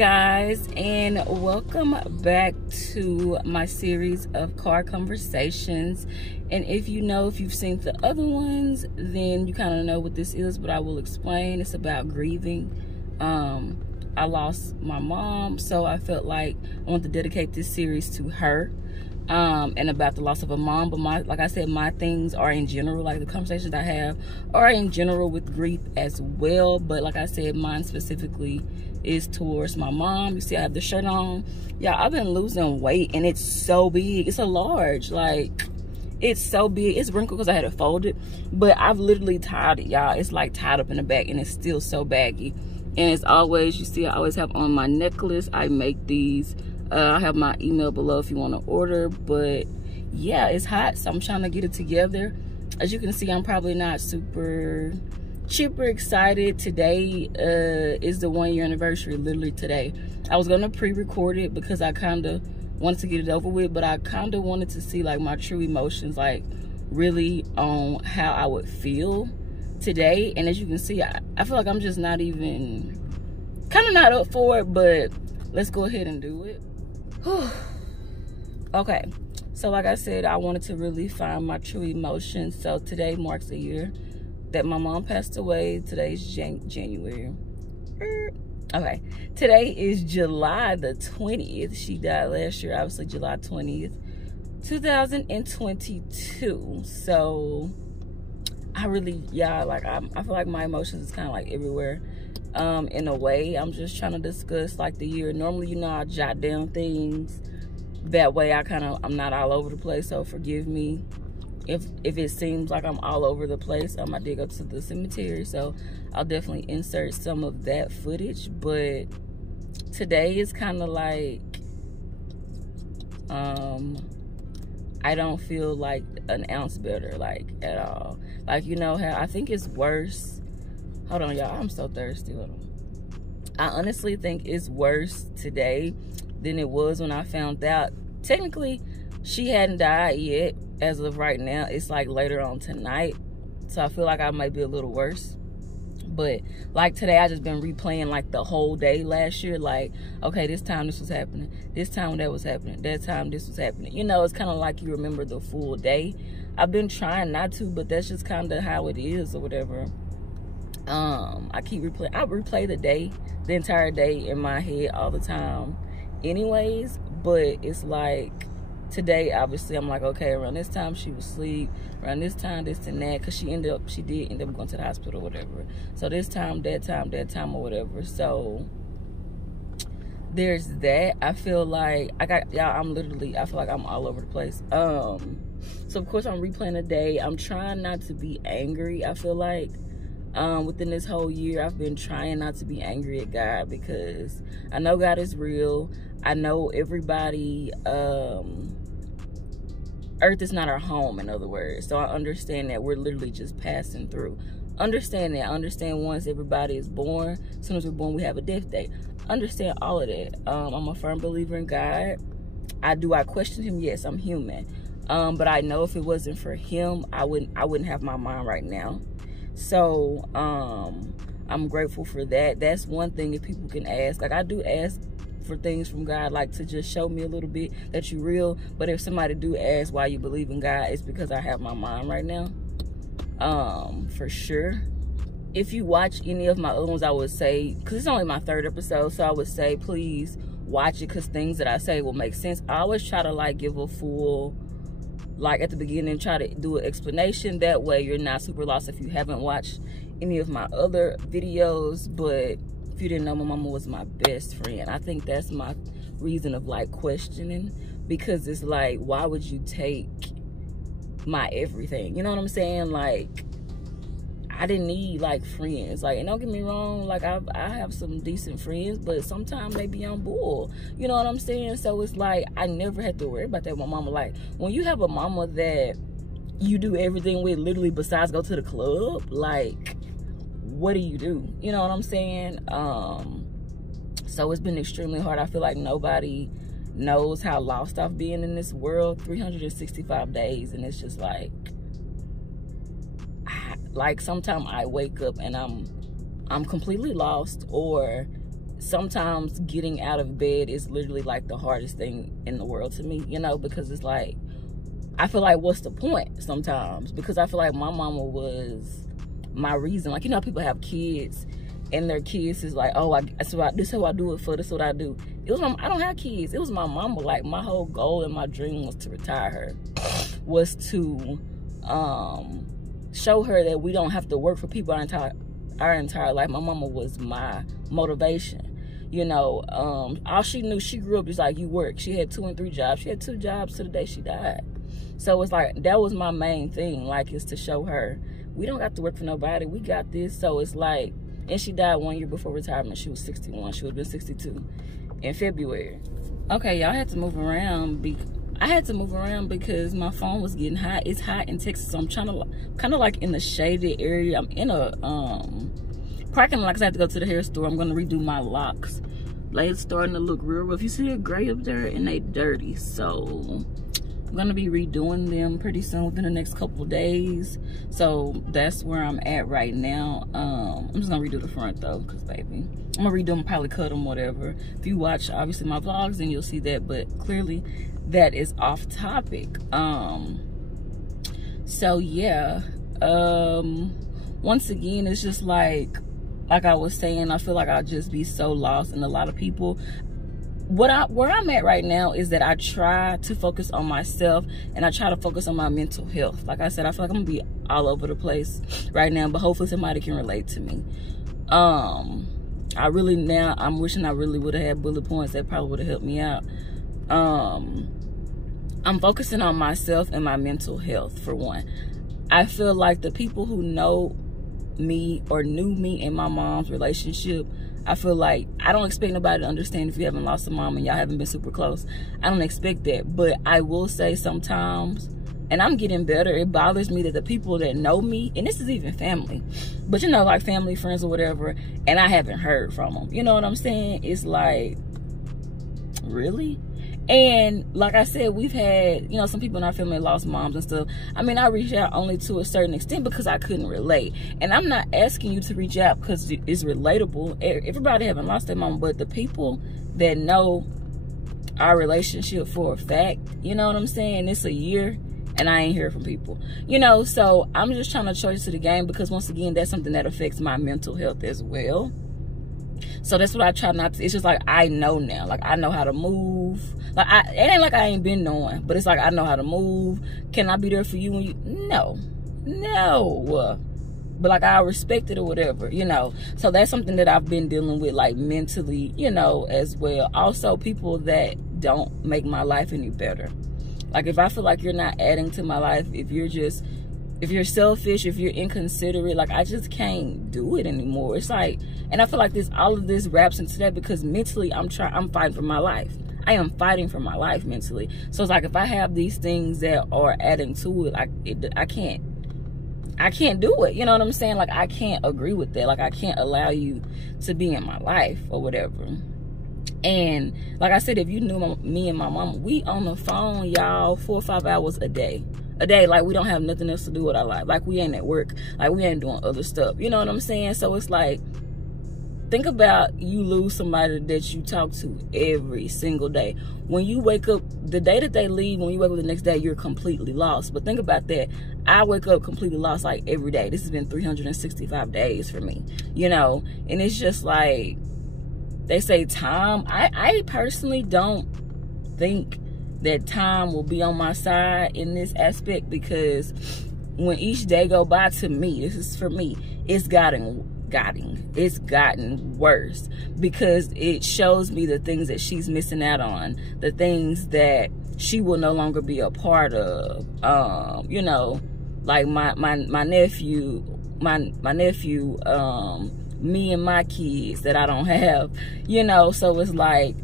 guys, and welcome back to my series of car conversations. And if you've seen the other ones, then you kind of know what this is, but I will explain. It's about grieving. I lost my mom, so I felt like I wanted to dedicate this series to her, and about the loss of a mom. But like I said, my things are in general, like the conversations I have are in general with grief as well. But like I said, mine specifically is towards my mom. You see I have the shirt on. Yeah, I've been losing weight, and it's so big. It's a large, like it's so big. It's wrinkled because I had it folded, but I've literally tied it, y'all. It's like tied up in the back, and it's still so baggy. And as always, you see I always have on my necklace. I make these. I have my email below if you want to order. But yeah, it's hot, so I'm trying to get it together. As you can see, I'm probably not super excited. Today is the 1-year anniversary, literally today. I was gonna pre-record it because I kind of wanted to get it over with, but I kind of wanted to see like my true emotions, like really on how I would feel today. And as you can see, I feel like I'm just not even, kind of not up for it, but let's go ahead and do it. Okay, so like I said, I wanted to really find my true emotions. So today marks a year that my mom passed away. Today's January. Okay, today is July the 20th. She died last year, obviously July 20th, 2022. So I really, yeah, like I feel like my emotions is kind of like everywhere. In a way, I'm just trying to discuss like the year. Normally, I jot down things. That way I'm not all over the place. So forgive me if it seems like I'm all over the place. I did go to the cemetery, so I'll definitely insert some of that footage. But today is kind of like I don't feel like an ounce better, like at all. Like, how I think it's worse. Hold on, y'all, I'm so thirsty. Hold on. I honestly think it's worse today than it was when I found out. Technically, she hadn't died yet. As of right now, it's like later on tonight, so I feel like I might be a little worse. But like today, I just been replaying like the whole day last year. Like, okay, this time this was happening, this time that was happening, that time this was happening. It's kind of like you remember the full day. I've been trying not to, but that's just kind of how it is or whatever. I keep replaying. I replay the entire day in my head all the time anyways. But it's like today, obviously, I'm like, okay, around this time she was asleep, around this time, this and that, because she did end up going to the hospital or whatever. So this time, that time or whatever. So there's that. I feel like I feel like I'm all over the place. So of course I'm replaying the day. I'm trying not to be angry. I feel like within this whole year, I've been trying not to be angry at God, because I know God is real. I know everybody, earth is not our home, in other words. So I understand that we're literally just passing through. Understand that. I understand once everybody is born, as soon as we're born, we have a death date. Understand all of that. I'm a firm believer in God. I question him? Yes, I'm human. But I know if it wasn't for him, I wouldn't have my mind right now. So I'm grateful for that. That's one thing if people can ask. Like, I do ask for things from God, like to just show me a little bit that you're real. But if somebody do ask why you believe in God, it's because I have my mind right now. For sure. If you watch any of my other ones, I would say, because it's only my 3rd episode, so I would say please watch it, because things that I say will make sense. I always try to like give a full, like at the beginning, try to do an explanation. That way you're not super lost if you haven't watched any of my other videos. But if you didn't know, my mama was my best friend. I think that's my reason of like questioning, because it's like, why would you take my everything? You know what I'm saying? Like, I didn't need like friends. Like, and don't get me wrong, like I have some decent friends, but sometimes they be on bull. You know what I'm saying? So it's like I never had to worry about that with my mama. Like, when you have a mama that you do everything with, literally besides go to the club, like, what do? You know what I'm saying? So it's been extremely hard. I feel like nobody knows how lost I've been in this world. 365 days, and it's just like sometimes I wake up and I'm completely lost, or sometimes getting out of bed is literally like the hardest thing in the world to me, you know, because it's like, I feel like, what's the point sometimes? Because I feel like my mama was my reason. Like, you know, people have kids and their kids is like, oh, this is how I do it for, this is what I do. It was I don't have kids. It was my mama. Like, my whole goal and my dream was to retire her, was to show her that we don't have to work for people our entire life. My mama was my motivation. You know, all she knew, she grew up just like, you work. She had 2 and 3 jobs. She had 2 jobs to the day she died. So it's like, that was my main thing, like, is to show her, we don't have to work for nobody. We got this. So it's like, and she died 1 year before retirement. She was 61. She would have been 62 in February. Okay, y'all, I had to move around because my phone was getting hot. It's hot in Texas, so I'm trying to, kind of like in the shaded area. I'm in a parking lot because I have to go to the hair store. I'm gonna redo my locks. Like, it's starting to look real rough. You see the gray up there, and they dirty. So I'm gonna be redoing them pretty soon, within the next couple of days. So that's where I'm at right now. I'm just gonna redo the front though, because baby, I'm gonna redo them, probably cut them, whatever. If you watch obviously my vlogs, then you'll see that, but clearly that is off topic. So yeah, once again, it's just like I was saying, I feel like I'll just be so lost, and a lot of people, where I'm at right now is that I try to focus on myself, and I try to focus on my mental health. Like I said, I feel like I'm gonna be all over the place right now, but hopefully somebody can relate to me. I'm wishing I really would have had bullet points that probably would have helped me out. I'm focusing on myself and my mental health, for one. I feel like the people who know me or knew me in my mom's relationship, I feel like I don't expect nobody to understand if you haven't lost a mom and y'all haven't been super close. I don't expect that. But I will say sometimes, and I'm getting better, it bothers me that the people that know me, and this is even family, but you know, like family, friends or whatever, and I haven't heard from them. You know what I'm saying? It's like, really? And like I said, we've had, you know, some people in our family lost moms and stuff. I mean, I reached out only to a certain extent because I couldn't relate. And I'm not asking you to reach out because it's relatable. Everybody haven't lost their mom, but the people that know our relationship for a fact, you know what I'm saying? It's a year and I ain't heard from people, you know? So I'm just trying to choice to the game, because once again, that's something that affects my mental health as well. So that's what I try not to. It's just like, I know now. Like, I know how to move. Like, it ain't like I ain't been knowing, but it's like, I know how to move. Can I be there for you when you? No. But like, I respect it or whatever, you know. So that's something that I've been dealing with, like, mentally, you know, as well. Also, people that don't make my life any better. Like, if I feel like you're not adding to my life, if you're selfish, if you're inconsiderate, like, I just can't do it anymore. It's like, and I feel like all of this wraps into that, because mentally I'm fighting for my life. I am fighting for my life mentally. So it's like, if I have these things that are adding to it, I can't do it. You know what I'm saying? Like, I can't agree with that. Like, I can't allow you to be in my life or whatever. And like I said, if you knew me and my mom, we on the phone, y'all, 4 or 5 hours a day. Like, we don't have nothing else to do with our life. Like, we ain't at work. Like, we ain't doing other stuff. You know what I'm saying? So it's like, think about, you lose somebody that you talk to every single day. When you wake up, the day that they leave, when you wake up the next day, you're completely lost. But think about that. I wake up completely lost, like, every day. This has been 365 days for me, you know? And it's just like, they say time. I personally don't think that time will be on my side in this aspect, because when each day go by, to me, this is for me, it's gotten worse, because it shows me the things that she's missing out on, the things that she will no longer be a part of. You know, like my nephew, me and my kids that I don't have, you know. So it's like,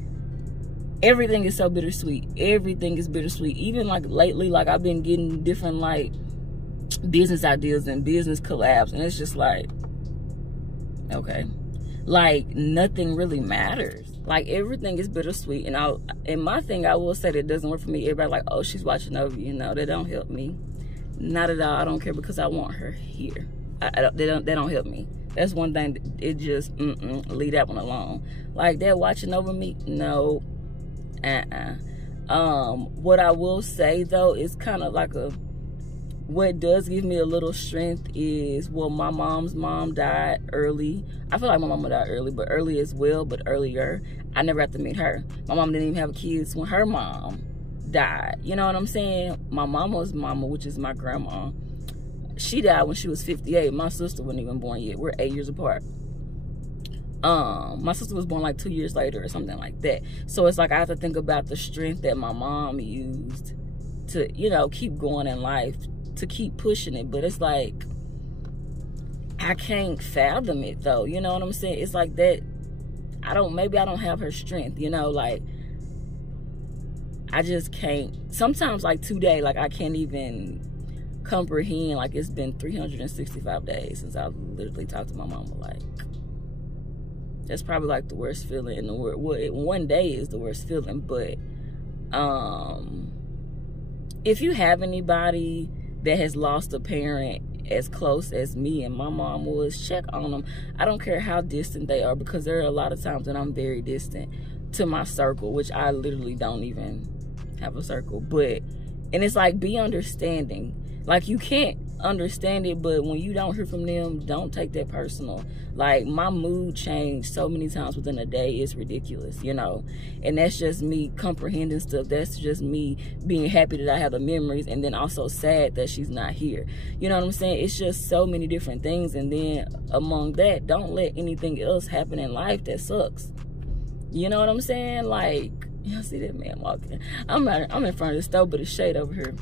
everything is so bittersweet. Everything is bittersweet. Even like lately, like, I've been getting different like business ideas and business collabs, and it's just like, okay, like, nothing really matters. Like, everything is bittersweet. And my thing, I will say, that doesn't work for me. Everybody like, oh, she's watching over you. No, they don't help me. Not at all. I don't care, because I want her here. They don't help me. That's one thing. It just leave that one alone. Like that watching over me, no. What I will say though is kind of like what does give me a little strength is, well, my mom's mom died early. I feel like my mama died early, but early as well, but earlier. I never had to meet her. My mom didn't even have kids when her mom died. You know what I'm saying? My mama's mama, which is my grandma, she died when she was 58. My sister wasn't even born yet. We're 8 years apart. My sister was born like 2 years later or something like that. So it's like I have to think about the strength that my mom used to, you know, keep going in life, to keep pushing it. But it's like I can't fathom it though. You know what I'm saying? It's like that. Maybe I don't have her strength, you know, like I just can't. Sometimes like today, like I can't even comprehend, like it's been 365 days since I literally talked to my mama. Like that's probably like the worst feeling in the world. Well, one day is the worst feeling, but if you have anybody that has lost a parent as close as me and my mom was, check on them. I don't care how distant they are, because there are a lot of times that I'm very distant to my circle, which I literally don't even have a circle. And it's like, be understanding. Like, you can't understand it, but when you don't hear from them, don't take that personal. Like, my mood changed so many times within a day, it's ridiculous, you know. And that's just me comprehending stuff. That's just me being happy that I have the memories, and then also sad that she's not here. You know what I'm saying? It's just so many different things. And then among that, don't let anything else happen in life that sucks. You know what I'm saying? Like, y'all see that man walking? I'm in front of the stove, but it's shade over here.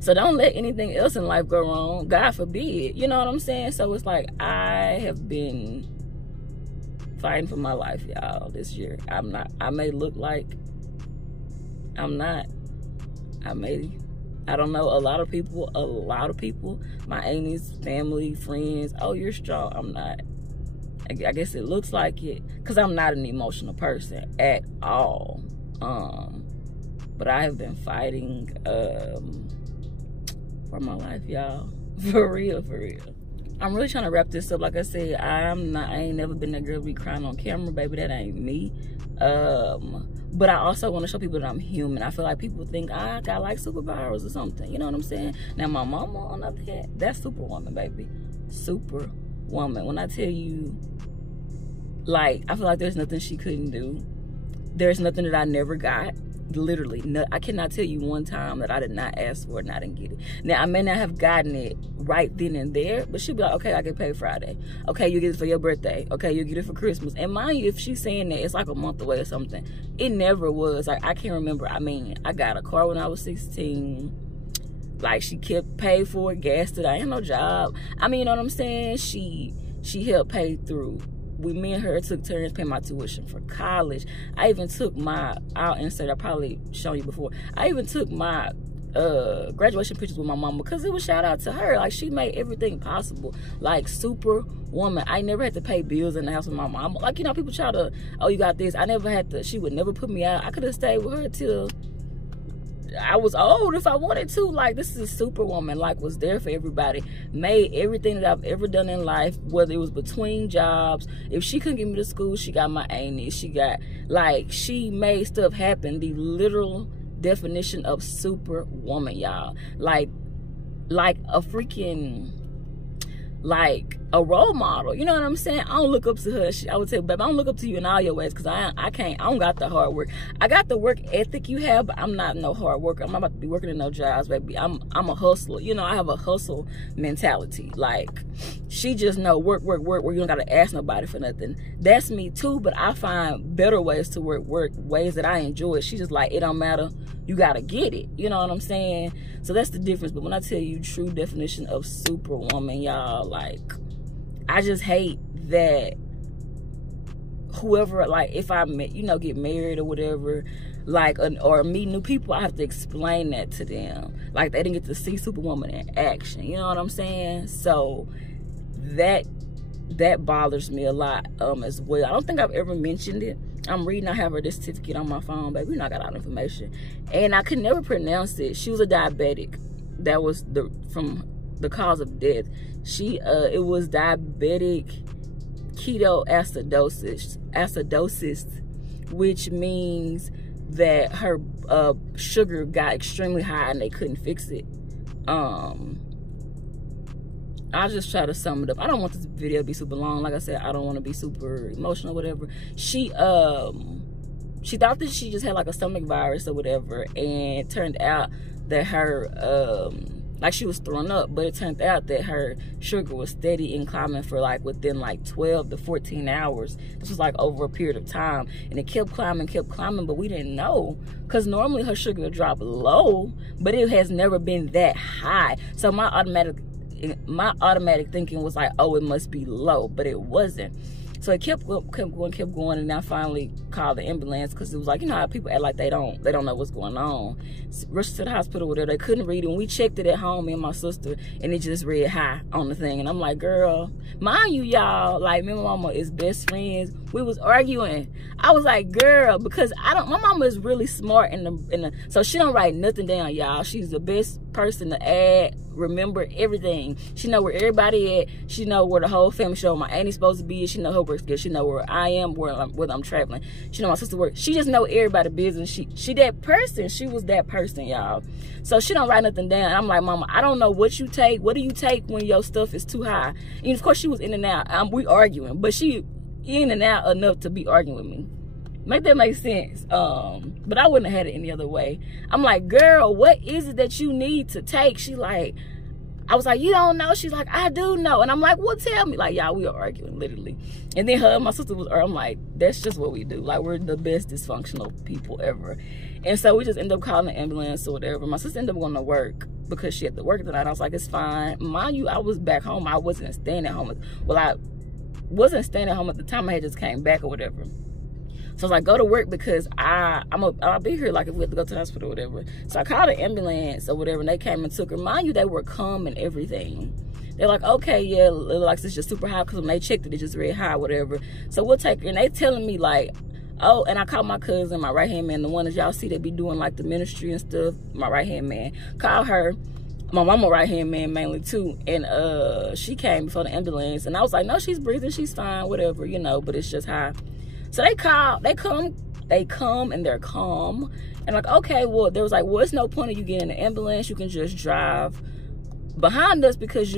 So don't let anything else in life go wrong. God forbid. You know what I'm saying? So it's like, I have been fighting for my life, y'all, this year. I may look like I'm not. I don't know, a lot of people, my aunties, family, friends, oh, you're strong. I'm not. I guess it looks like it, because I'm not an emotional person at all. But I have been fighting for my life, y'all. For real. I'm really trying to wrap this up. Like I said, I ain't never been that girl to be crying on camera, baby. That ain't me. But I also want to show people that I'm human. I feel like people think I got like superpowers or something. You know what I'm saying? Now, my mama, on the other hand, that's Superwoman, baby. Superwoman. When I tell you, like, I feel like there's nothing she couldn't do. There's nothing that I never got. Literally, no, I cannot tell you one time that I did not ask for it and I didn't get it. Now, I may not have gotten it right then and there, but she'll be like, okay, I get paid Friday. Okay, you get it for your birthday. Okay, you get it for Christmas. And mind you, if she's saying that, it's like a month away or something. It never was. Like, I can't remember. I mean, I got a car when I was 16. Like, she kept pay for it, gassed it. I ain't no job. I mean, you know what I'm saying? She helped pay through. Me and her took turns paying my tuition for college. I even took I'll insert, I probably shown you before. I even took my graduation pictures with my mom, because it was shout out to her. Like, she made everything possible. Like, Superwoman. I never had to pay bills in the house with my mom. Like, you know, people try to, oh, you got this. I never had to. She would never put me out. I could have stayed with her till I was old if I wanted to. Like, this is Superwoman. Like, was there for everybody. Made everything that I've ever done in life, whether it was between jobs. If she couldn't get me to school, she got my auntie. She made stuff happen. The literal definition of Superwoman, y'all. Like a freaking, like a role model. You know what I'm saying? I don't look up to her. I would say, babe, I don't look up to you in all your ways, because I don't got the hard work. I got the work ethic you have, but I'm not no hard worker. I'm not about to be working in no jobs, baby. I'm a hustler. You know, I have a hustle mentality. Like, she just know work where you don't gotta ask nobody for nothing. That's me too, but I find better ways to work ways that I enjoy. She just like, it don't matter, you gotta get it. You know what I'm saying? So that's the difference. But when I tell you true definition of Superwoman, y'all, like, I just hate that whoever, like, if I, you know, get married or whatever, like, or meet new people, I have to explain that to them. Like, they didn't get to see Superwoman in action. You know what I'm saying? So that bothers me a lot as well. I don't think I've ever mentioned it. I'm reading, I have her certificate on my phone, baby. You know, I got all the information. And I could never pronounce it. She was a diabetic. That was from the cause of death. She it was diabetic ketoacidosis, which means that her sugar got extremely high and they couldn't fix it. I'll just try to sum it up. I don't want this video to be super long. Like I said, I don't want to be super emotional or whatever. She thought that she just had like a stomach virus or whatever, and it turned out that her like she was throwing up, but it turned out that her sugar was steady and climbing for like within like 12 to 14 hours. This was like over a period of time, and it kept climbing, but we didn't know, because normally her sugar would drop low, but it has never been that high. So my automatic thinking was like, oh, it must be low, but it wasn't. So it kept going, and I finally called the ambulance, because it was like, you know how people act like they don't know what's going on. Rushed to the hospital with her. They couldn't read it. And we checked it at home, me and my sister, and it just read high on the thing. And I'm like, girl, mind you, y'all, like, me and my mama is best friends. We was arguing. I was like, girl, because my mama is really smart so she don't write nothing down, y'all. She's the best person to add, remember everything. She know where everybody at. She know where the whole family, she know where my auntie's supposed to be. She know her work schedule. She know where I am, where I'm traveling. She know my sister work. She just know everybody's business. She that person. She was that person, y'all. So she don't write nothing down. I'm like, mama, I don't know what you take. What do you take when your stuff is too high? And of course she was in and out. We arguing, but she in and out enough to be arguing with me. Make that make sense? But I wouldn't have had it any other way. I'm like, girl, what is it that you need to take? She like, I was like, you don't know? She's like, I do know. And I'm like, well, tell me. Like, y'all, we are arguing, literally. And then her and my sister was, I'm like, that's just what we do. Like, we're the best dysfunctional people ever. And so we just ended up calling the ambulance or whatever. My sister ended up going to work because she had to work tonight. I was like, it's fine. Mind you, I was back home. I wasn't staying at home. Well, I wasn't staying at home at the time. I had just came back or whatever. So I was like, go to work, because I'll be here, like, if we have to go to the hospital or whatever. So I called the ambulance or whatever, and they came and took her. Mind you, they were calm and everything. They're like, okay, yeah, like, it's just super high, because when they checked it, it just read high, whatever. So we'll take her. And they telling me, like, oh, and I called my cousin, my right-hand man, the one that y'all see that be doing, like, the ministry and stuff, my right-hand man. Call her. My mama right-hand man mainly, too. And she came before the ambulance. And I was like, no, she's breathing. She's fine, whatever, you know, but it's just high. So they come and they're calm. And like, okay, well, there was like, well, it's no point of you getting in the ambulance. You can just drive behind us, because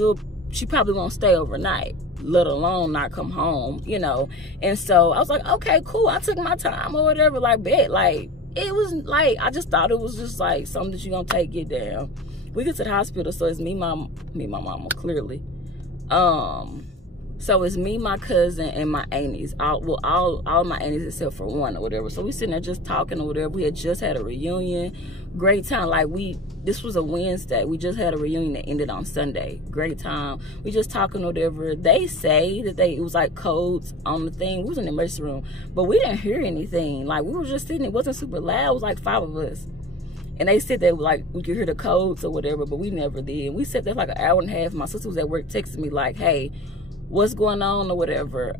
she probably won't stay overnight, let alone not come home, you know. And so I was like, okay, cool. I took my time or whatever, like, bet. Like, it was like, I just thought it was just like something that you're gonna take, get down. We get to the hospital, so it's me, my mama, clearly. So it's me, my cousin, and my aunties. All my aunties except for one or whatever. So we sitting there just talking or whatever. We had just had a reunion. Great time. Like, this was a Wednesday. We just had a reunion that ended on Sunday. Great time. We just talking or whatever. They say that it was like codes on the thing. We was in the emergency room, but we didn't hear anything. Like, we were just sitting. It wasn't super loud. It was like 5 of us. And they said that, like, we could hear the codes or whatever, but we never did. We sat there for like an hour and a half. My sister was at work texting me like, hey, what's going on or whatever.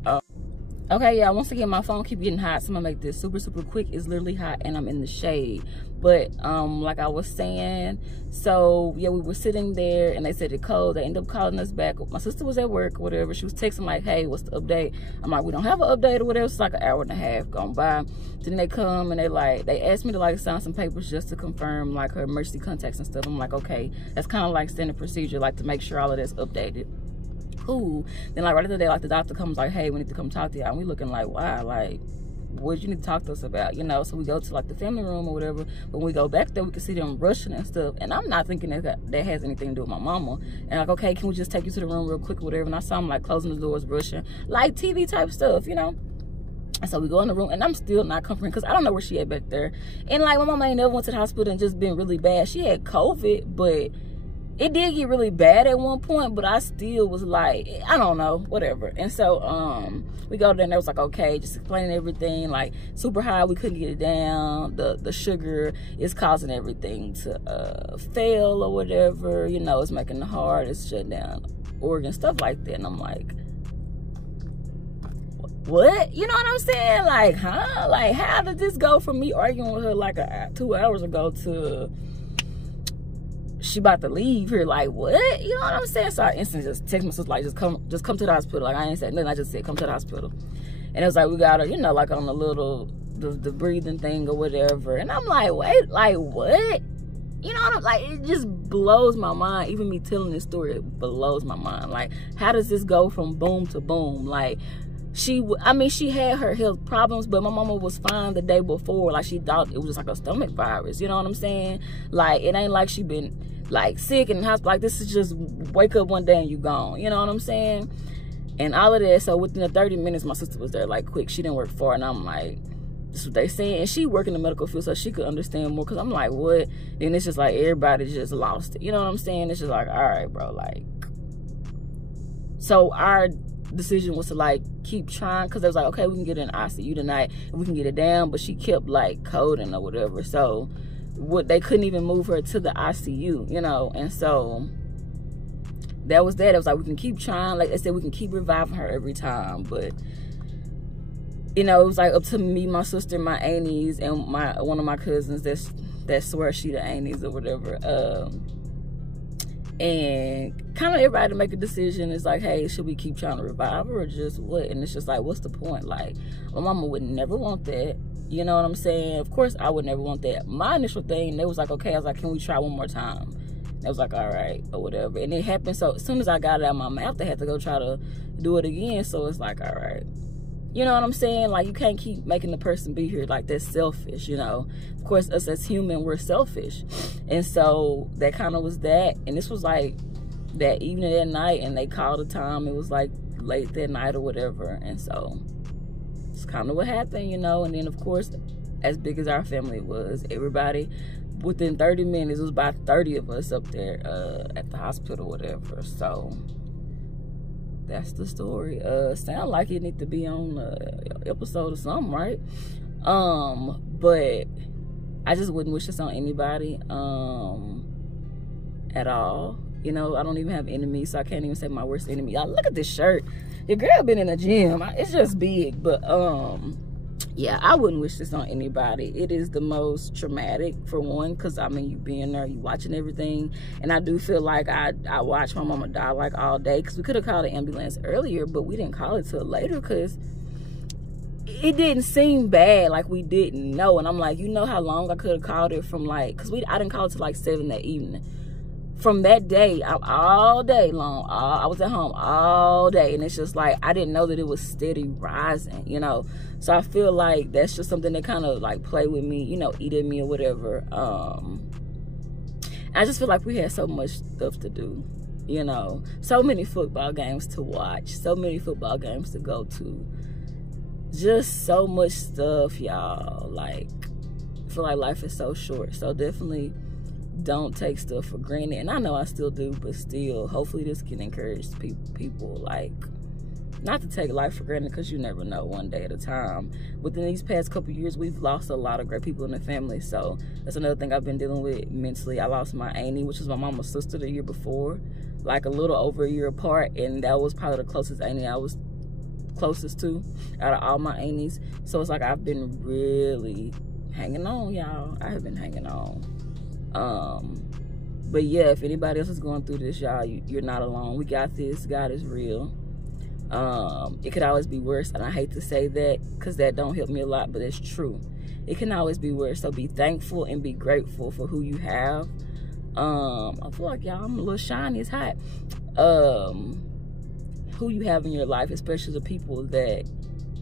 Okay, yeah, once again, my phone keep getting hot, so I'm gonna make this super, super quick. It's literally hot and I'm in the shade. But like I was saying, so yeah, we were sitting there and they said the code. They ended up calling us back. My sister was at work or whatever. She was texting like, hey, what's the update? I'm like, we don't have an update or whatever. It's like an hour and a half gone by. Then they come and they asked me to like sign some papers just to confirm like her emergency contacts and stuff. I'm like, okay, that's kind of like standard procedure, like to make sure all of that's updated. Cool. Then like right after that, like the doctor comes like, hey, we need to come talk to you. And we looking like, wow, like, what you need to talk to us about, you know? So we go to like the family room or whatever. But when we go back there, we can see them rushing and stuff. And I'm not thinking that has anything to do with my mama. And like, okay, can we just take you to the room real quick or whatever? And I saw them like closing the doors, rushing, like TV type stuff, you know? And so we go in the room, and I'm still not comforting because I don't know where she at back there. And like, my mama ain't never went to the hospital and just been really bad. She had COVID, but it did get really bad at one point, but I still was like, I don't know, whatever. And so we go there and they was like, okay, just explaining everything, like super high, we couldn't get it down, the sugar is causing everything to fail or whatever, you know, it's making the heart, it's shutting down organs, stuff like that. And I'm like, what? You know what I'm saying? Like, huh? Like, how did this go from me arguing with her like 2 hours ago to she about to leave here, like, what? You know what I'm saying? So I instantly just text my sister, like, just come to the hospital. Like, I ain't said nothing, I just said, come to the hospital. And it was like, we got her, you know, like on the little, the breathing thing or whatever. And I'm like, wait, like, what? You know what I'm, like, it just blows my mind. Even me telling this story, it blows my mind. Like, how does this go from boom to boom? Like, she had her health problems, but my mama was fine the day before. Like, she thought it was just like a stomach virus. You know what I'm saying? Like, it ain't like she been, like, sick in the hospital. Like, this is just wake up one day and you gone. You know what I'm saying? And all of that. So within the 30 minutes, my sister was there, like, quick. She didn't work far. And I'm like, this is what they saying. And she worked in the medical field, so she could understand more. Because I'm like, what? And it's just like everybody just lost it. You know what I'm saying? It's just like, all right, bro. Like, so our decision was to, like, keep trying. Because they was like, okay, we can get in ICU tonight. And we can get it down. But she kept, like, coding or whatever. So they couldn't even move her to the ICU, you know. And so that was that. It was like, we can keep trying. Like I said, we can keep reviving her every time. But, you know, it was like up to me, my sister, my aunties, and one of my cousins that swear she the aunties or whatever. And kind of everybody to make a decision. It's like, hey, should we keep trying to revive her or just what? And it's just like, what's the point? Like, my mama would never want that. You know what I'm saying? Of course, I would never want that. My initial thing, they was like, okay. I was like, can we try one more time? I was like, all right, or whatever. And it happened. So as soon as I got it out of my mouth, they had to go try to do it again. So it's like, all right. You know what I'm saying? Like, you can't keep making the person be here. Like, that's selfish, you know. Of course, us as human, we're selfish. And so that kind of was that. And this was like that evening, that night, and they called the time. It was like late that night or whatever. And so it's kind of what happened, you know. And then, of course, as big as our family was, everybody, within 30 minutes, it was about 30 of us up there at the hospital or whatever. So that's the story. Sound like it need to be on episode or something, right? But I just wouldn't wish this on anybody at all. You know, I don't even have enemies, so I can't even say my worst enemy. Y'all, look at this shirt. Your girl been in the gym. It's just big, but yeah, I wouldn't wish this on anybody. It is the most traumatic, for one, because, I mean, you being there, you watching everything. And I do feel like I watched my mama die, like, all day. Because we could have called an ambulance earlier, but we didn't call it till later because it didn't seem bad, like we didn't know. And I'm like, you know how long I could have called it from, like, because I didn't call it till, like, 7 that evening. From that day, all day long, I was at home all day. And it's just like, I didn't know that it was steady rising, you know. So I feel like that's just something that kind of like play with me, you know, eat at me or whatever. I just feel like we had so much stuff to do, you know. So many football games to watch. So many football games to go to. Just so much stuff, y'all. Like, I feel like life is so short. So definitely don't take stuff for granted. And I know I still do, but still, hopefully this can encourage people, like, not to take life for granted, because you never know, one day at a time. Within these past couple years, we've lost a lot of great people in the family. So that's another thing I've been dealing with mentally. I lost my auntie, which was my mama's sister, the year before, like a little over a year apart. And that was probably the closest auntie I was closest to out of all my aunties. So it's like I've been really hanging on, y'all. I have been hanging on. But yeah, if anybody else is going through this, y'all, you're not alone. We got this. God is real. It could always be worse, and I hate to say that because that don't help me a lot, but it's true. It can always be worse. So be thankful and be grateful for who you have. I feel like, y'all, I'm a little shiny. It's hot. Who you have in your life, especially the people that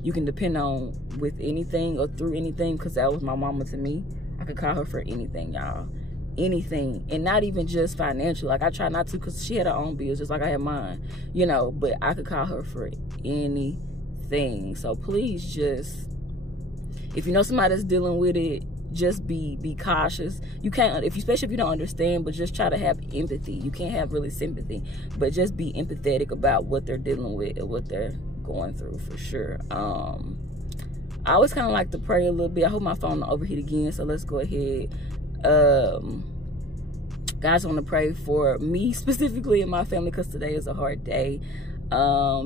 you can depend on with anything or through anything, because that was my mama to me. I could call her for anything, y'all. Anything. And not even just financial. Like, I try not to, because she had her own bills just like I had mine, you know. But I could call her for anything. So please, just, if you know somebody that's dealing with it, just be cautious. You can't, especially if you don't understand, but just try to have empathy. You can't have really sympathy, but just be empathetic about what they're dealing with and what they're going through, for sure. I always kind of like to pray a little bit. I hope my phone don't overheat again, so let's go ahead. Guys, I want to pray for me specifically and my family, because today is a hard day.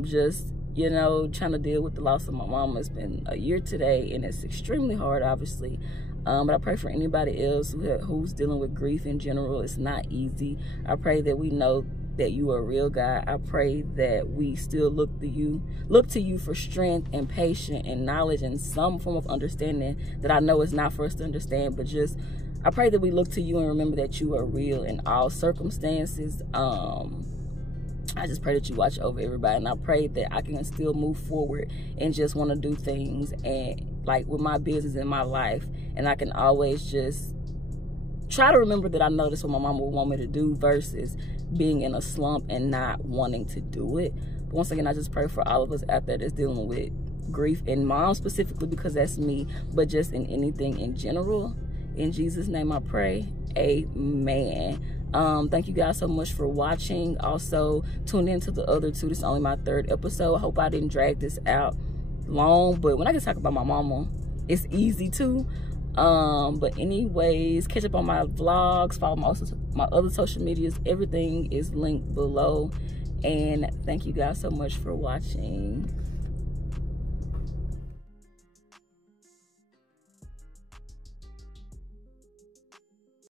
Just, you know, trying to deal with the loss of my mama. It's been a year today, and it's extremely hard, obviously. But I pray for anybody else who's dealing with grief in general. It's not easy. I pray that we know that you are a real God. I pray that we still look to you for strength and patience and knowledge and some form of understanding that I know is not for us to understand, but just I pray that we look to you and remember that you are real in all circumstances. I just pray that you watch over everybody, and I pray that I can still move forward and just want to do things and like with my business and my life, and I can always just try to remember that I know that's what my mama would want me to do versus being in a slump and not wanting to do it. But once again, I just pray for all of us out there that's dealing with grief, and mom specifically because that's me, but just in anything in general. In Jesus' name I pray, amen. Thank you guys so much for watching. Also, tune in to the other two. This is only my 3rd episode. I hope I didn't drag this out long, but when I can talk about my mama, it's easy too. But anyways, catch up on my vlogs, follow my other social medias. Everything is linked below. And thank you guys so much for watching.